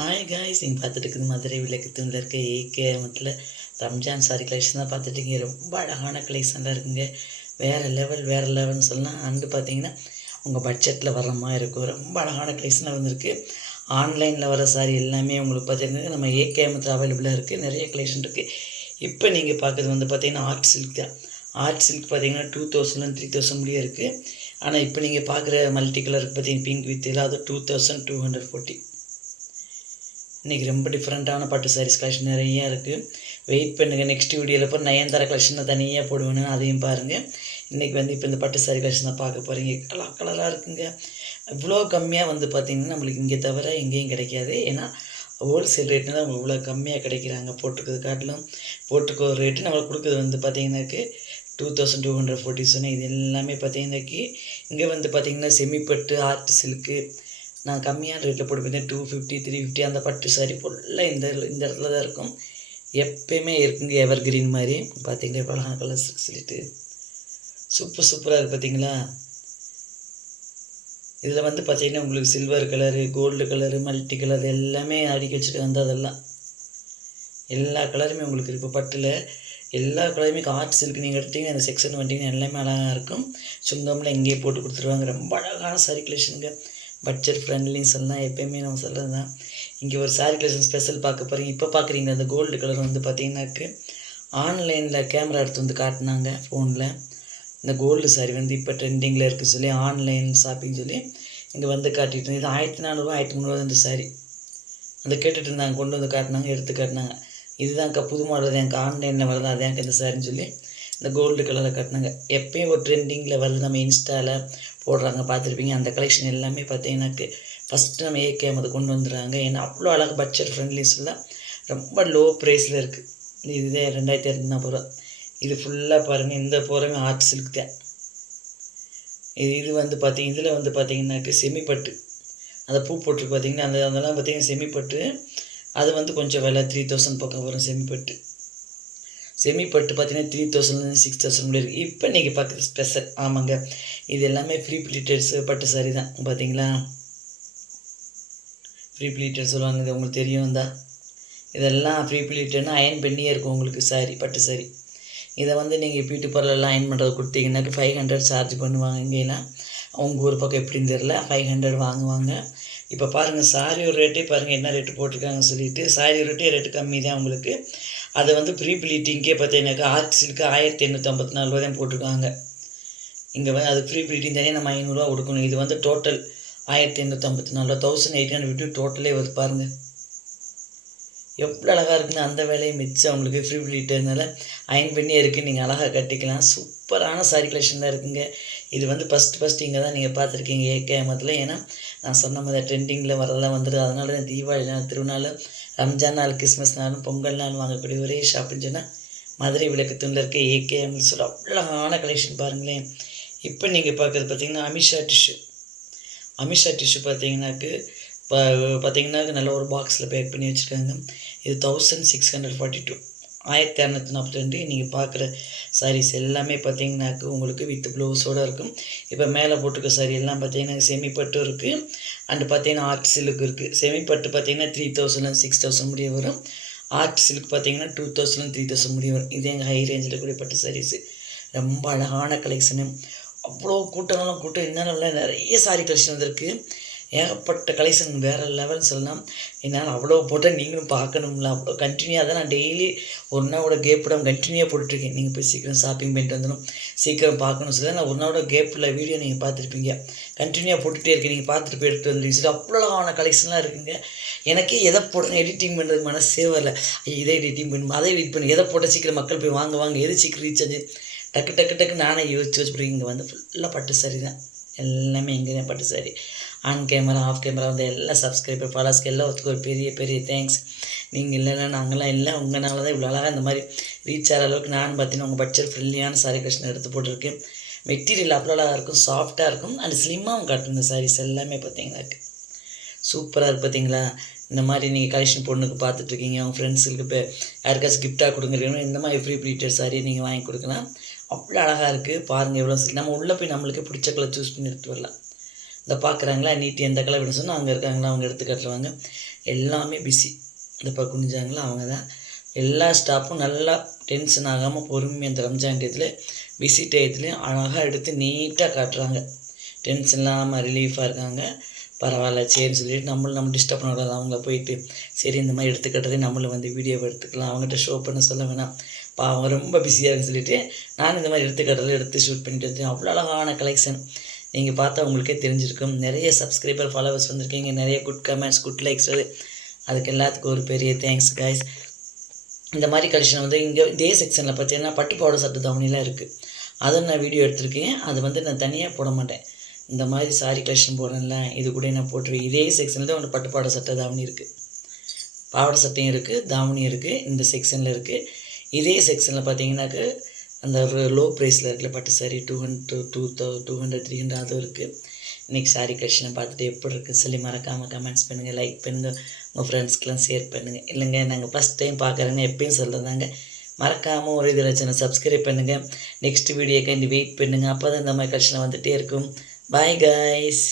Hi guys, நீங்கள் பார்த்துட்டு இருக்குது மதுரை விளக்குத்தூணில் இருக்க ஏகேஎம்மில் ரம்ஜான் சாரி கலெக்ஷன் தான் பார்த்துட்டிங்க. ரொம்ப அழகான கலெக்ஷன்லாம் இருக்குங்க. வேறு லெவல்னு சொல்லலாம். அண்டு பார்த்தீங்கன்னா உங்கள் பட்ஜெட்டில் வர மாதிரி இருக்கும். ரொம்ப அழகான கலெக்ஷனாக வந்திருக்கு. ஆன்லைனில் வர சாரி எல்லாமே உங்களுக்கு பார்த்தீங்கன்னா நம்ம ஏகேஎம்மில் அவைலபிளாக இருக்குது. நிறைய கலெக்ஷன் இருக்குது. இப்போ நீங்கள் பார்க்குறது வந்து பார்த்தீங்கன்னா ஆர்ட் சில்க் தான். ஆர்ட் சில்க் பார்த்தீங்கன்னா 2000 3000 முடிய இருக்குது. ஆனால் இப்போ நீங்கள் பார்க்குற மல்டி கலருக்கு பார்த்தீங்கன்னா பிங்க் வித் இல்லை, அது 2240. இன்றைக்கி ரொம்ப டிஃப்ரெண்ட்டான பட்டு சாரீஸ் கலெக்ஷன் நிறையா இருக்குது. வெயிட் பண்ணுங்கள், நெக்ஸ்ட் வீடியோவில் இப்போ நயன்தாரா கலெக்ஷனை தனியாக போடுவேன்னு அதையும் பாருங்கள். இன்றைக்கி வந்து இப்போ இந்த பட்டு சாரீ கலெக்ஷன் தான் பார்க்க போகிறீங்க. கலராக இருக்குங்க. இவ்வளோ கம்மியாக வந்து பார்த்திங்கன்னா நம்மளுக்கு இங்கே தவிர எங்கேயும் கிடைக்காது. ஏன்னா ஹோல்சேல் ரேட்டுனா தான் உங்களுக்கு இவ்வளோ கம்மியாக கிடைக்கிறாங்க. போட்டிருக்கிறது காட்டிலும் போட்டிருக்க ஒரு ரேட்டு நம்மளுக்கு கொடுக்குறது வந்து பார்த்திங்கன்னாக்கு 2240 சொன்னேன். இது எல்லாமே பார்த்திங்கன்னாக்கி இங்கே வந்து பார்த்திங்கன்னா செமிப்பட்டு ஆர்ட் சில்க்கு நான் கம்மியான ரேட்டில் போட்டு பார்த்தேன். 250 350 அந்த பட்டு சாரி ஃபுல்லாக இந்த இடத்துல தான் இருக்கும். எப்பயுமே இருக்குங்க, எவர் கிரீன் மாதிரி. பார்த்தீங்களா இப்போ அழகான கலர்ஸ் சொல்லிட்டு சூப்பராக இருக்குது. பார்த்தீங்களா, இதில் வந்து பார்த்தீங்கன்னா உங்களுக்கு silver colour, gold colour, multi colour எல்லாமே அடிக்க வச்சுட்டு வந்து அதெல்லாம் எல்லா கலருமே உங்களுக்கு இப்போ பட்டில் எல்லா கலருமே ஆர்ட் சில்க் நீங்கள் எடுத்தீங்க அந்த செக்ஷன் வந்துட்டிங்கன்னா எல்லாமே அழகாக இருக்கும். சுந்தமில் இங்கேயே போட்டு கொடுத்துருவாங்க. ரொம்ப அழகான சாரி கலெக்ஷனுங்க. பட்ஜெட் ஃப்ரெண்ட்லின்னு சொல்லலாம். எப்போயுமே நம்ம சொல்கிறது தான். இங்கே ஒரு சாரி கலெக்ஷன் ஸ்பெஷல் பார்க்க போகிறீங்க. இப்போ பார்க்குறீங்க அந்த கோல்டு கலர் வந்து பார்த்தீங்கன்னாக்கு ஆன்லைனில் கேமரா எடுத்து வந்து காட்டினாங்க ஃபோனில். இந்த கோல்டு சாரி வந்து இப்போ ட்ரெண்டிங்கில் இருக்குது சொல்லி ஆன்லைன் ஷாப்பிங் சொல்லி இங்கே வந்து காட்டிட்டு இது 1400 1300 இந்த சாரி அந்த கேட்டுட்டு இருந்தாங்க. கொண்டு வந்து காட்டினாங்க, எடுத்து காட்டினாங்க. இதுதான்க்கா புது மாடல், எனக்கு ஆன்லைனில் வருது, அதான்க்கா இந்த சாரின்னு சொல்லி இந்த கோல்டு கலரை காட்டினாங்க. எப்பயும் ஒரு ட்ரெண்டிங்கில் வருது, நம்ம இன்ஸ்டாவில் போடுறாங்க, பார்த்துருப்பீங்க. அந்த கலெக்ஷன் எல்லாமே பார்த்தீங்கன்னாக்கு ஃபஸ்ட்டு நம்ம ஏகேஎம் அதை கொண்டு வந்துடுறாங்க. ஏன்னா அவ்வளோ அழகாக பட்ஜெட் ஃப்ரெண்ட்லிஸ்லாம் ரொம்ப லோ ப்ரைஸில் இருக்குது. இதுதான் 2240. இது ஃபுல்லாக பாருங்கள். இந்த போகிறமே ஆர்ட் சில்க் தான். இது வந்து பார்த்தீங்க, இதில் வந்து பார்த்தீங்கன்னாக்கு செமிப்பட்டு அந்த பூ போட்டுருக்கு பார்த்தீங்கன்னா அதெல்லாம் பார்த்தீங்கன்னா செமிப்பட்டு. அது வந்து கொஞ்சம் விலை 3000 பக்கம் வரும். செமிப்பட்டு பார்த்தீங்கன்னா 3000 6000 முடியாது. இப்போ நீங்கள் பார்க்குறது ஸ்பெஷல். ஆமாங்க, இது எல்லாமே ஃப்ரீ ப்ளீட்டட்ஸு பட்டு சாரி தான். பார்த்தீங்களா, ஃப்ரீ ப்ளீட்டட் சொல்லுவாங்க. இது உங்களுக்கு தெரியும் தான். இதெல்லாம் ஃப்ரீ ப்ளீட்டட்னா அயன் பண்ணியே இருக்கும் உங்களுக்கு சாரி, பட்டு சாரி. இதை வந்து நீங்கள் பியூட்டி பார்லர்லாம் அயன் பண்ணுறது கொடுத்தீங்கன்னாக்க 500 சார்ஜ் பண்ணுவாங்க. இங்கேலாம் அவங்க ஒரு பக்கம் எப்படின்னு தெரில, 500 வாங்குவாங்க. இப்போ பாருங்கள் சாரியோட ரேட்டே பாருங்கள் என்ன ரேட்டு போட்டிருக்காங்கன்னு சொல்லிட்டு. சாரி ரேட்டு கம்மி தான் உங்களுக்கு. அதை வந்து ப்ரீ ப்ளீட்டிங்கே பார்த்தீங்கன்னாக்கா ஆர்ட் சில்க்கு 1854 தான் போட்டிருக்காங்க. இங்கே வந்து அது ப்ரீ ப்ளீட்டிங் தனியாக நம்ம 500 கொடுக்கணும். இது வந்து டோட்டல் 1854 1850 டோட்டலே வருது பாருங்கள். எவ்வளோ அழகாக இருக்குன்னு அந்த வேலையை மிச்சம் அவங்களுக்கு ஃப்ரீ ப்ளீட்டர்னால அயன் பண்ணி இருக்குது. நீங்கள் அழகாக கட்டிக்கலாம். சூப்பரான சாரி கலெக்ஷன் தான் இருக்குங்க. இது வந்து ஃபஸ்ட்டு இங்கே தான் நீங்கள் பார்த்துருக்கீங்க ஏகேஎம்மில். ஏன்னா நான் சொன்ன மாதிரி ட்ரெண்டிங்கில் வரதெல்லாம் வந்துடுது. அதனால தான் தீபாவளி நாள், திருநாள், ரம்ஜான் நாள், கிறிஸ்மஸ் நாளும், பொங்கல் நாள் வாங்கக்கூடிய ஒரே ஷாப்புன்னு சொன்னால் மதுரை விளக்குத்தூணில் இருக்க ஏகேஎம்னு சொல்லி அவ்வளோ அழகான கலெக்ஷன் பாருங்களேன். இப்போ நீங்கள் பார்க்குறது பார்த்தீங்கன்னா அமிஷா டிஷ்யூ பார்த்தீங்கன்னாக்கு இப்போ பார்த்தீங்கன்னா நல்ல ஒரு பாக்ஸில் பேக் பண்ணி வச்சுருக்காங்க. இது 1642 1242. நீங்கள் பார்க்குற சாரீஸ் எல்லாமே பார்த்தீங்கன்னாக்கு உங்களுக்கு வித் ப்ளவுஸோடு இருக்கும். இப்போ மேலே போட்டுருக்க சாரி எல்லாம் பார்த்தீங்கன்னா செமிப்பட்டு இருக்குது. அண்டு பார்த்தீங்கன்னா ஆர்ட் சில்க் இருக்குது. செமிப்பட்டு பார்த்தீங்கன்னா 3000 6000 முடிய வரும். ஆர்ட் சில்க் பார்த்தீங்கன்னா 2000 3000 முடிய வரும். இது எங்கள் ஹை ரேஞ்சில் கூடிய பட்டு சாரீஸு. ரொம்ப அழகான கலெக்ஷனு. அவ்வளோ கூட்டம் இன்னும் நிறைய சாரி கலெக்ஷன் வந்திருக்கு. ஏகப்பட்ட கலெக்ஷன் வேறு லெவல்னு சொல்லலாம். என்னால் அவ்வளோ போட்டால் நீங்களும் பார்க்கணும்ல. அவ்வளோ கண்டினியூவாக தான் நான் டெய்லி ஒரு நாளோட கேப் விடாமல் கண்டினியூவாக போட்டுருக்கேன். நீங்கள் போய் சீக்கிரம் ஷாப்பிங் பண்ணிட்டு வந்துடும், சீக்கிரம் பார்க்கணும் சொல்லி நான் ஒரு நாளோட கேப்பில் வீடியோ நீங்கள் பார்த்துருப்பீங்க. கண்டினியூவாக போட்டுகிட்டே இருக்கேன். நீங்கள் பார்த்துட்டு போய் எடுத்து வந்துருக்கீங்க சொல்லி அவ்வளோ அழகான கலெக்ஷன்லாம் இருக்குங்க. எனக்கே எதை போடுறேன் எடிட்டிங் பண்ணுறது மனசே வரல. இதை எடிட்டிங் பண்ணணும், அதை எடிட் பண்ணி எதை போட்டால் சீக்கிரம் மக்கள் போய் வாங்குவாங்க, எது சீக்கிரம் ரீச் ஆச்சு டக்கு நானே யோசிச்சு போடுறீங்க. இங்கே வந்து ஃபுல்லாக பட்டு சாரி தான். எல்லாமே இங்கே தான் பட்டு sorry. On camera off camera வந்து எல்லா சப்ஸ்கிரைபர் ஃபாலோஸ்க்கு எல்லாத்துக்கும் ஒரு பெரிய தேங்க்ஸ். நீங்கள் இல்லைன்னா நாங்களாம் இல்லை, உங்களால் தான் இவ்வளோ அழகாக இந்த மாதிரி ரீச் ஆகிற அளவுக்கு நான் பார்த்தீங்கன்னா உங்கள் பட்ஜெட் ஃப்ரெண்ட்லியான சாரி கலெக்ஷன் எடுத்து போட்டிருக்கேன். மெட்டீரியல் அவ்வளோ அழகாக இருக்கும், சாஃப்டாக இருக்கும், அண்ட் ஸ்லிம்மாகவும் காட்டும். இந்த சாரீஸ் எல்லாமே பார்த்தீங்கன்னாக்கு சூப்பராக இருக்குது. பார்த்தீங்களா, இந்த மாதிரி நீங்கள் கலெக்ஷன் பொண்ணுக்கு பார்த்துட்ருக்கீங்க, உங்கள் ஃப்ரெண்ட்ஸுக்கு இப்போ யாருக்காச்சும் கிஃப்டாக கொடுக்குறீங்க, இந்த மாதிரி ஃப்ரீ ப்ளீட்டட் சாரியை நீங்கள் வாங்கி கொடுக்கலாம். அவ்வளோ அழகாக இருக்குது பாருங்கள். எவ்வளோ நம்ம உள்ளே போய் நம்மளுக்கு பிடிச்ச கலர் சூஸ் பண்ணி எடுத்து வரலாம். இந்த பார்க்குறாங்களா நீட்டி எந்த கலர் வேணும் சொன்னால் அங்கே இருக்காங்களா அவங்க எடுத்து கட்டுருவாங்க. எல்லாமே பிஸி. இந்த பக்கம் குனிஞ்சாங்களா அவங்க தான். எல்லா ஸ்டாஃப்பும் நல்லா டென்ஷன் ஆகாமல் பொறுமையாக அந்த ரம்ஜான் டயத்தில் பிஸி டயத்துலேயும் அழகாக எடுத்து நீட்டாக காட்டுறாங்க. டென்ஷன் இல்லாமல் ரிலீஃபாக இருக்காங்க. பரவாயில்ல சரின்னு சொல்லிட்டு நம்ம டிஸ்டர்ப் பண்ணக்கூடாது. அவங்கள போயிட்டு சரி இந்த மாதிரி எடுத்துக்கிட்டதே நம்மளும் வந்து வீடியோவை எடுத்துக்கலாம், அவங்ககிட்ட ஷோ பண்ண சொல்ல வேணாம், அவங்க ரொம்ப பிஸியாக இருக்குன்னு சொல்லிட்டு நான் இந்த மாதிரி எடுத்துக்கிட்டதை எடுத்து ஷூட் பண்ணிட்டு வந்தேன். அவ்வளோ அழகான கலெக்ஷன். நீங்கள் பார்த்தா உங்களுக்கே தெரிஞ்சிருக்கும். நிறைய சப்ஸ்கிரைபர் ஃபாலோவர்ஸ் வந்திருக்கீங்க, நிறைய குட் கமெண்ட்ஸ், குட் லைக்ஸ். அதுக்கு எல்லாத்துக்கும் ஒரு பெரிய தேங்க்ஸ் காய்ஸ். இந்த மாதிரி கலெக்ஷன் வந்து இங்கே இதே செக்ஷனில் பார்த்தீங்கன்னா பட்டு பாவாடை சட்டை தாவணிலாம் இருக்குது. அதை நான் வீடியோ எடுத்திருக்கேன். அது வந்து நான் தனியாக போட மாட்டேன். இந்த மாதிரி சாரி கலெக்ஷன் போடுறேன்ல, இது கூட நான் போட்டுருவேன். இதே செக்ஷனில் தான் ஒன்று பட்டு பாவாடை சட்டை தாவணி இருக்குது, பாவாடை சட்டையும் இருக்குது, தாவணியும் இருக்குது, இந்த செக்ஷனில் இருக்குது. இதே செக்ஷனில் பார்த்தீங்கன்னாக்கு அந்த ஒரு லோ ப்ரைஸில் இருக்கிற பட்டு சாரி 200, 300 அதுவும் இருக்குது. இன்றைக்கி சாரி கலெக்ஷனை பார்த்துட்டு எப்படி இருக்குன்னு சொல்லி மறக்காமல் கமெண்ட்ஸ் பண்ணுங்கள், லைக் பண்ணுங்கள், உங்கள் ஃப்ரெண்ட்ஸ்க்கெலாம் ஷேர் பண்ணுங்கள். இல்லைங்க நாங்கள் ஃபஸ்ட் டைம் பார்க்குறேங்க, எப்பயும் சொல்கிறதாங்க, மறக்காமல் ஒரு இதில் சேனல் சப்ஸ்கிரைப் பண்ணுங்கள். நெக்ஸ்ட் வீடியோக்கு இந்த வெயிட் பண்ணுங்கள். அப்போ தான் இந்த மாதிரி கலெக்ஷன் வந்துகிட்டே இருக்கும். Bye guys.